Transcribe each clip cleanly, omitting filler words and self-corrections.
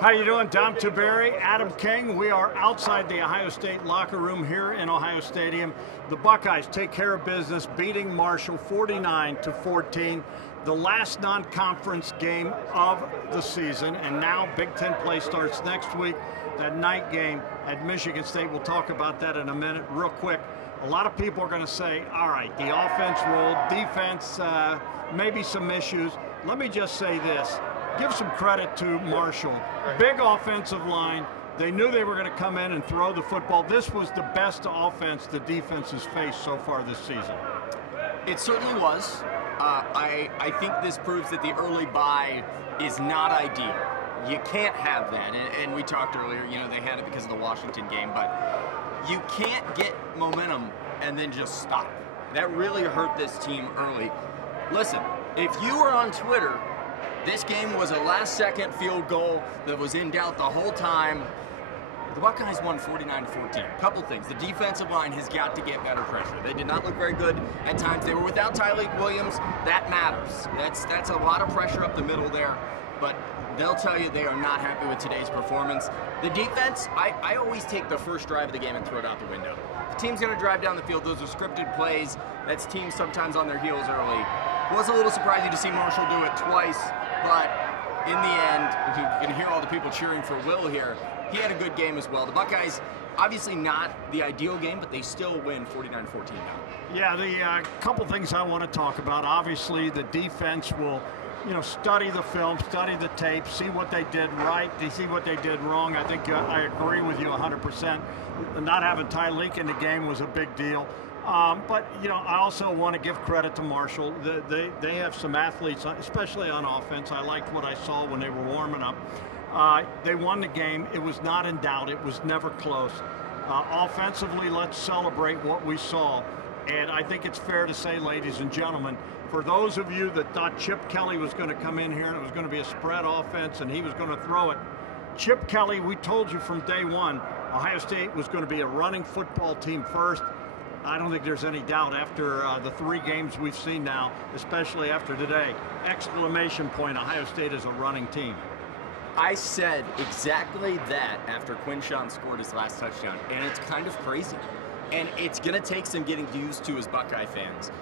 How you doing? Dom Tiberi, Adam King. We are outside the Ohio State locker room here in Ohio Stadium. The Buckeyes take care of business, beating Marshall 49-14. The last non-conference game of the season, and now Big Ten play starts next week. That night game at Michigan State. We'll talk about that in a minute. Real quick, a lot of people are going to say, all right, the offense rolled, defense, maybe some issues. Let me just say this. Give some credit to Marshall. Big offensive line. They knew they were going to come in and throw the football. This was the best offense the defense has faced so far this season. It certainly was. I think this proves that the early bye is not ideal. You can't have that. And we talked earlier, you know, they had it because of the Washington game, but you can't get momentum and then just stop. That really hurt this team early. Listen, if you were on Twitter, this game was a last-second field goal that was in doubt the whole time. The Buckeyes won 49-14. Couple things. The defensive line has got to get better pressure. They did not look very good at times. They were without Tyleik Williams. That matters. That's a lot of pressure up the middle there. But they'll tell you they are not happy with today's performance. The defense, I always take the first drive of the game and throw it out the window. The team's going to drive down the field. Those are scripted plays. That's teams sometimes on their heels early. It was a little surprising to see Marshall do it twice. But in the end, you can hear all the people cheering for Will here. He had a good game as well. The Buckeyes, obviously not the ideal game, but they still win 49-14 now. Yeah, the couple things I want to talk about. Obviously, the defense will, study the film, study the tape, see what they did right, they see what they did wrong. I think I agree with you 100%. Not having Tyleik in the game was a big deal. But, I also want to give credit to Marshall. They have some athletes, especially on offense. I liked what I saw when they were warming up. They won the game. It was not in doubt. It was never close. Offensively, let's celebrate what we saw. And I think it's fair to say, ladies and gentlemen, for those of you that thought Chip Kelly was going to come in here and it was going to be a spread offense and he was going to throw it, Chip Kelly, we told you from day one, Ohio State was going to be a running football team first. I don't think there's any doubt after the 3 games we've seen now, especially after today. Exclamation point, Ohio State is a running team. I said exactly that after Quinshawn scored his last touchdown, and it's kind of crazy. And it's going to take some getting used to as Buckeye fans.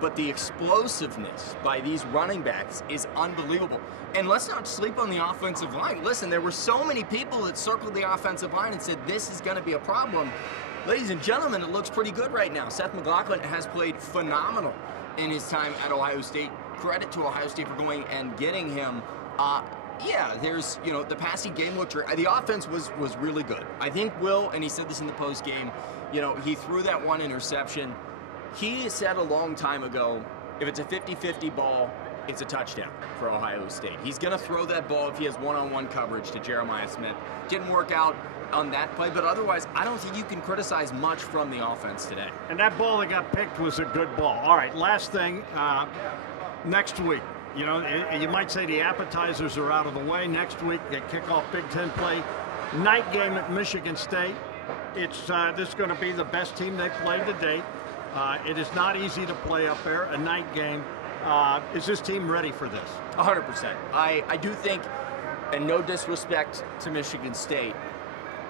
But the explosiveness by these running backs is unbelievable. And let's not sleep on the offensive line. Listen, there were so many people that circled the offensive line and said this is going to be a problem. Ladies and gentlemen, it looks pretty good right now. Seth McLaughlin has played phenomenal in his time at Ohio State. Credit to Ohio State for going and getting him. Yeah, there's, the passing game looked, the offense was really good. I think Will, and he said this in the post game, he threw that one interception. He said a long time ago, if it's a 50-50 ball, it's a touchdown for Ohio State. He's going to throw that ball if he has one-on-one coverage to Jeremiah Smith. Didn't work out on that play, but otherwise, I don't think you can criticize much from the offense today. And that ball that got picked was a good ball. All right, last thing, next week. You might say the appetizers are out of the way. Next week, they kick off Big Ten play. Night game at Michigan State. This is going to be the best team they've played to date. It is not easy to play up there, a night game. Is this team ready for this? 100%. I do think, and no disrespect to Michigan State,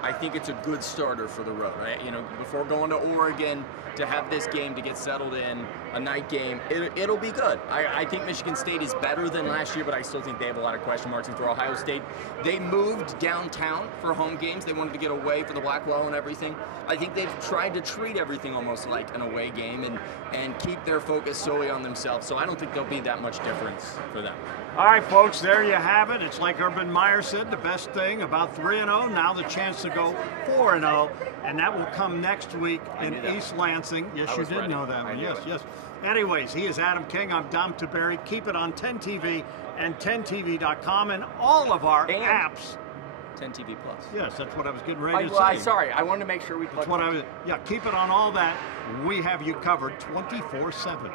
I think it's a good starter for the road, right? Before going to Oregon, to have this game to get settled in, a night game, it'll be good. I think Michigan State is better than last year, but I still think they have a lot of question marks. And for Ohio State, they moved downtown for home games. They wanted to get away for the Blackwell and everything. I think they've tried to treat everything almost like an away game and keep their focus solely on themselves. So I don't think there'll be that much difference for them. All right, folks, there you have it. It's like Urban Meyer said, the best thing about 3-0, now the chance to go 4-0, and that will come next week in East Lansing. Yes, you did know that one. Yes. Anyways, he is Adam King. I'm Dom Tiberi. Keep it on 10TV and 10TV.com and all of our apps. 10TV Plus. Yes, that's what I was getting ready to say. Sorry, I wanted to make sure we. That's what I was. Yeah, keep it on all that. We have you covered 24/7.